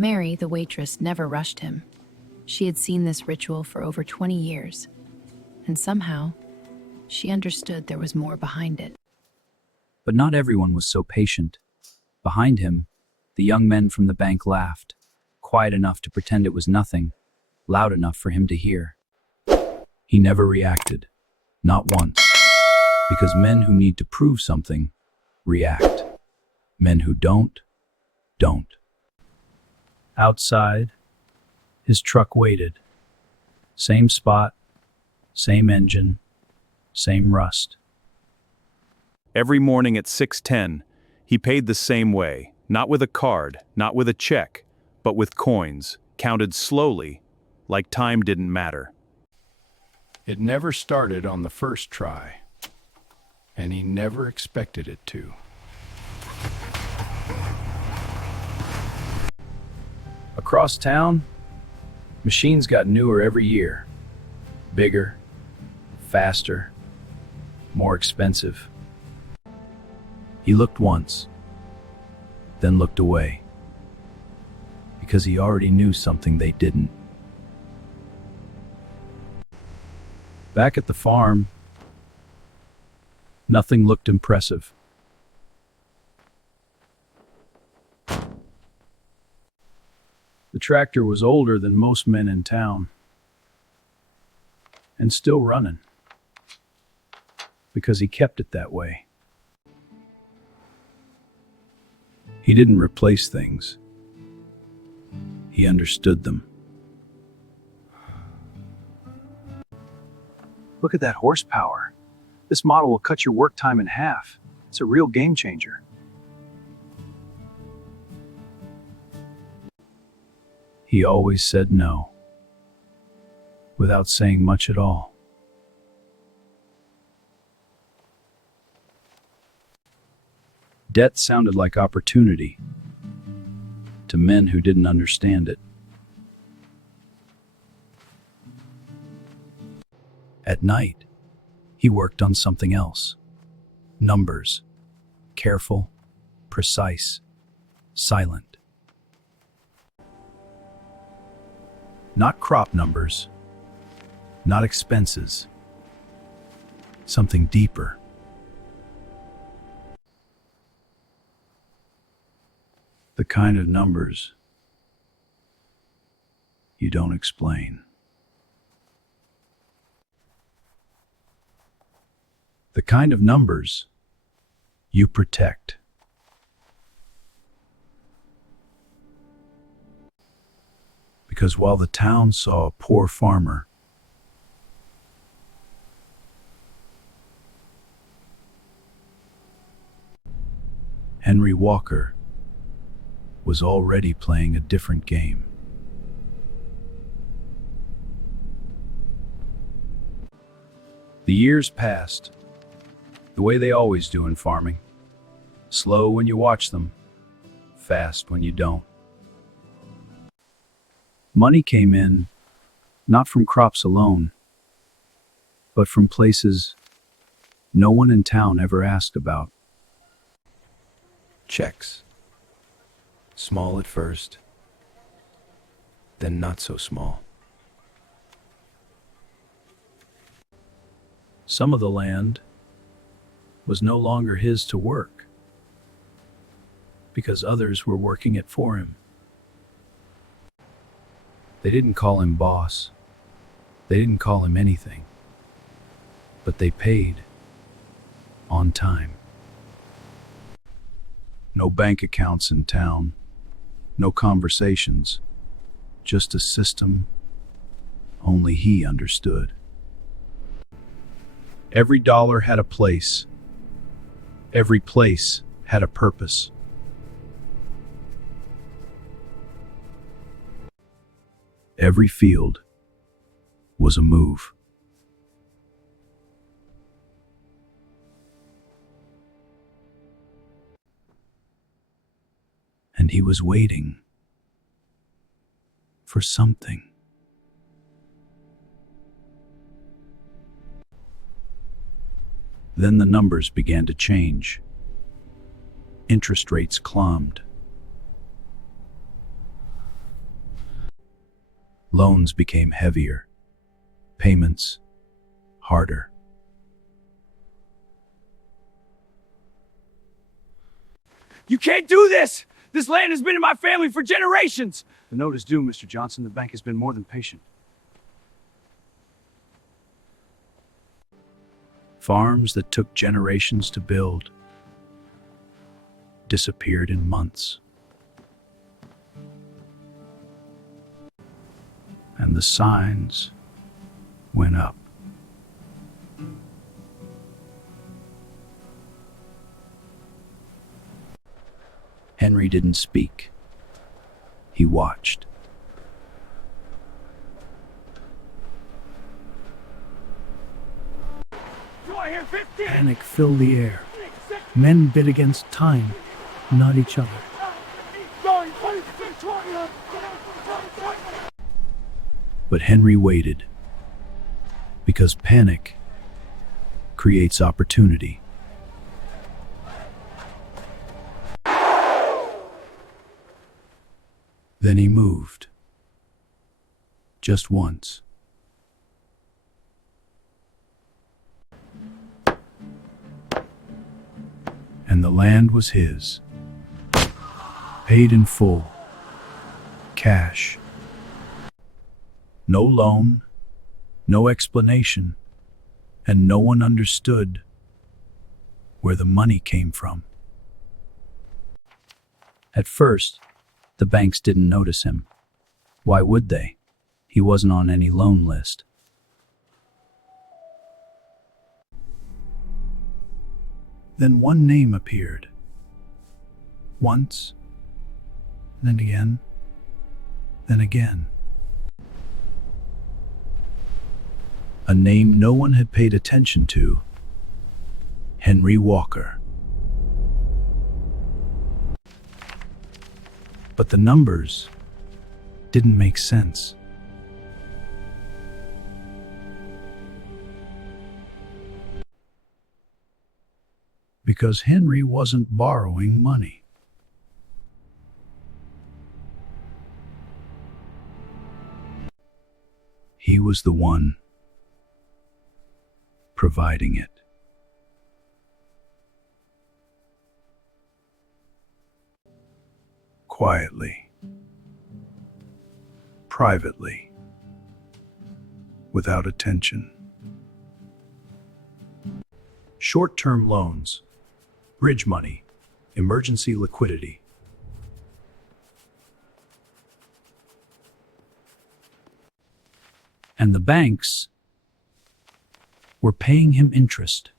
Mary, the waitress, never rushed him. She had seen this ritual for over 20 years, and somehow, she understood there was more behind it. But not everyone was so patient. Behind him, the young men from the bank laughed, quiet enough to pretend it was nothing, loud enough for him to hear. He never reacted, not once, because men who need to prove something react. Men who don't. Outside, his truck waited. Same spot, same engine, same rust. Every morning at 6:10, he paid the same way, not with a card, not with a check, but with coins, counted slowly, like time didn't matter. It never started on the first try, and he never expected it to. Across town, machines got newer every year. Bigger, faster, more expensive. He looked once, then looked away, because he already knew something they didn't. Back at the farm, nothing looked impressive. The tractor was older than most men in town, and still running, because he kept it that way. He didn't replace things. He understood them. Look at that horsepower. This model will cut your work time in half. It's a real game changer. He always said no, without saying much at all. Debt sounded like opportunity to men who didn't understand it. At night, he worked on something else. Numbers. Careful, precise, silent. Not crop numbers, not expenses. Something deeper. The kind of numbers you don't explain. The kind of numbers you protect. Because while the town saw a poor farmer, Henry Walker was already playing a different game. The years passed, the way they always do in farming. Slow when you watch them, fast when you don't. Money came in, not from crops alone, but from places no one in town ever asked about. Checks. Small at first, then not so small. Some of the land was no longer his to work, because others were working it for him. They didn't call him boss. They didn't call him anything. But they paid on time. No bank accounts in town. No conversations. Just a system only he understood. Every dollar had a place. Every place had a purpose. Every field was a move. And he was waiting for something. Then the numbers began to change. Interest rates climbed. Loans became heavier, payments harder. You can't do this! This land has been in my family for generations! The note is due, Mr. Johnson. The bank has been more than patient. Farms that took generations to build disappeared in months. And the signs went up. Henry didn't speak. He watched. Panic filled the air. Men bid against time, not each other. But Henry waited, because panic creates opportunity. Then he moved. Just once. And the land was his. Paid in full. Cash. No loan, no explanation, and no one understood where the money came from. At first, the banks didn't notice him. Why would they? He wasn't on any loan list. Then one name appeared. Once, then again, then again. A name no one had paid attention to. Henry Walker. But the numbers didn't make sense. Because Henry wasn't borrowing money. He was the one providing it. Quietly, privately, without attention. Short-term loans, bridge money, emergency liquidity. And the banks were paying him interest.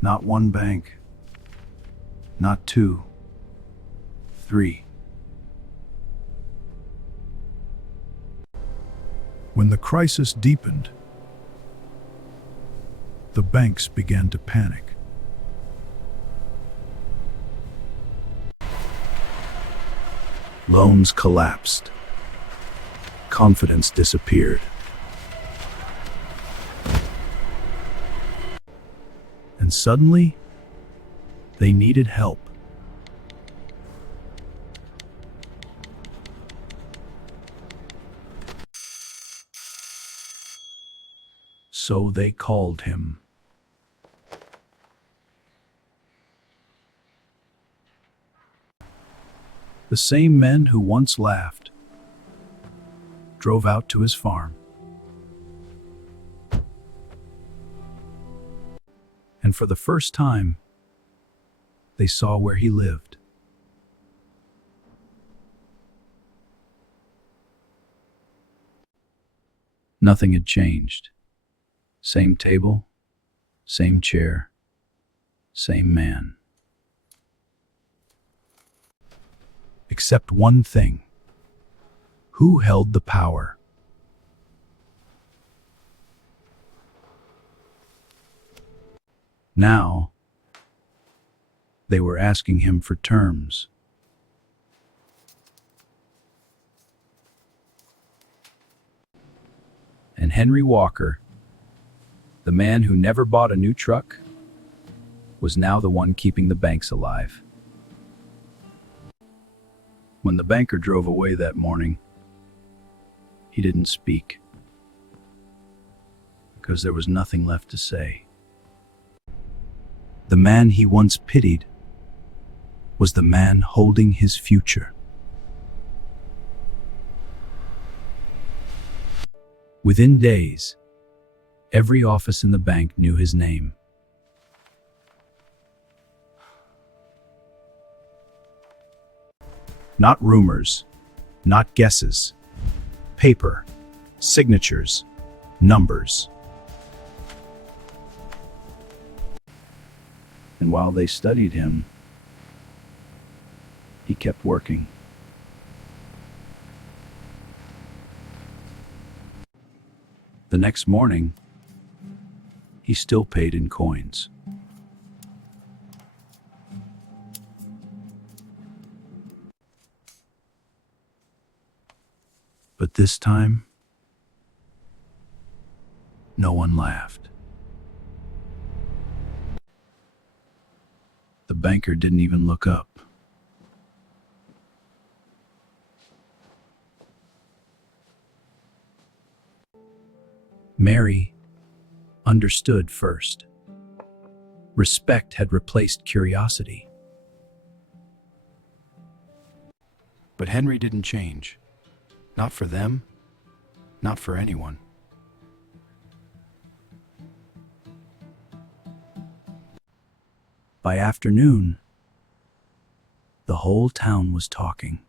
Not one bank, not two, three. When the crisis deepened, the banks began to panic. Loans collapsed. Confidence disappeared. And suddenly, they needed help. So they called him. The same men who once laughed drove out to his farm. And for the first time, they saw where he lived. Nothing had changed. Same table, same chair, same man. Except one thing. Who held the power? Now, they were asking him for terms. And Henry Walker, the man who never bought a new truck, was now the one keeping the banks alive. when the banker drove away that morning, he didn't speak, because there was nothing left to say. The man he once pitied was the man holding his future. Within days, every office in the bank knew his name. Not rumors, not guesses. Paper, signatures, numbers. And while they studied him, he kept working. The next morning, he still paid in coins. But this time, no one laughed. The banker didn't even look up. Mary understood first. Respect had replaced curiosity. But Henry didn't change. Not for them, not for anyone. By afternoon, the whole town was talking.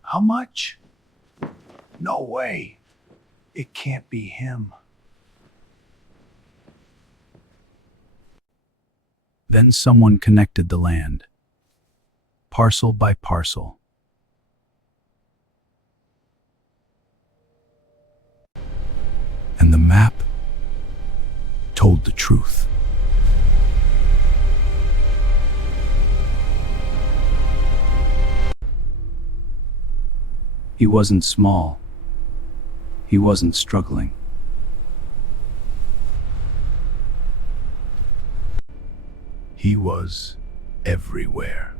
How much? No way. It can't be him. Then someone connected the land, parcel by parcel. And the map told the truth. He wasn't small. He wasn't struggling. He was everywhere.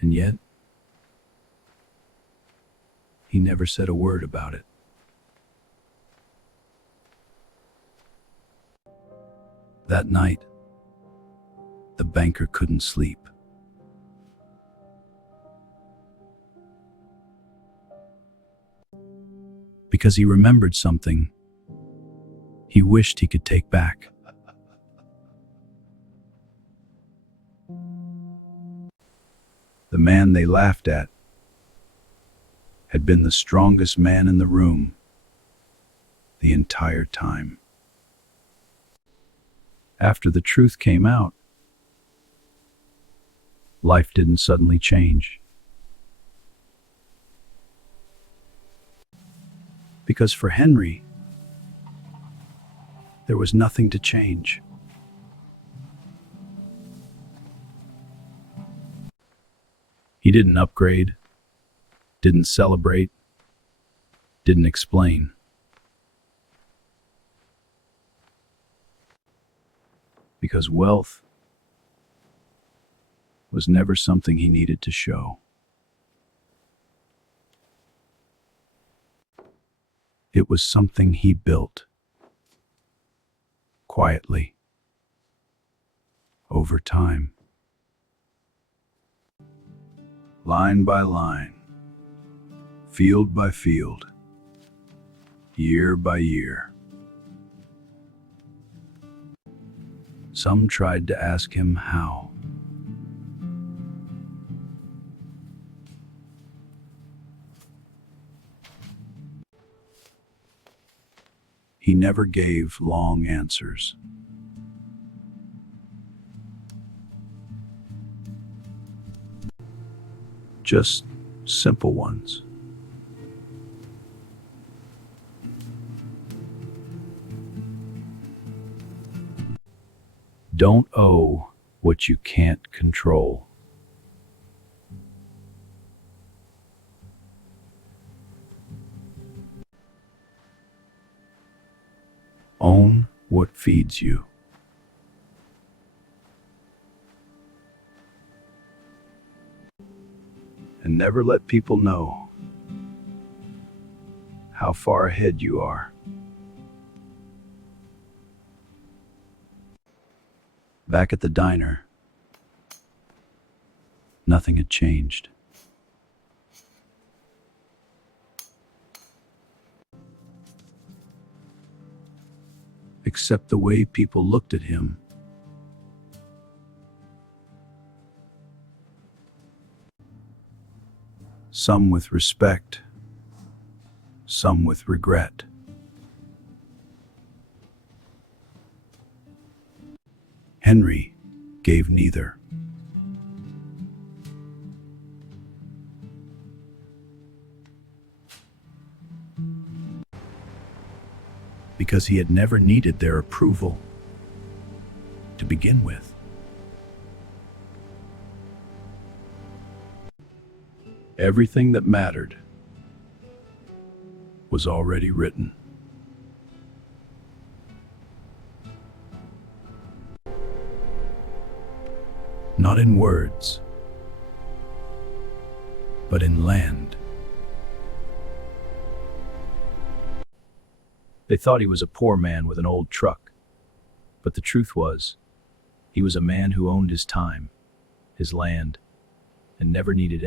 And yet, he never said a word about it. That night, the banker couldn't sleep. Because he remembered something he wished he could take back. The man they laughed at had been the strongest man in the room the entire time. After the truth came out, life didn't suddenly change. Because for Henry, there was nothing to change. He didn't upgrade, didn't celebrate, didn't explain. Because wealth was never something he needed to show. It was something he built quietly over time. Line by line, field by field, year by year. Some tried to ask him how. He never gave long answers. Just simple ones. Don't owe what you can't control. feeds you. And never let people know how far ahead you are. Back at the diner, nothing had changed. Except the way people looked at him. Some with respect, some with regret. Henry gave neither. Because he had never needed their approval to begin with. Everything that mattered was already written. Not in words, but in land. They thought he was a poor man with an old truck, but the truth was, he was a man who owned his time, his land, and never needed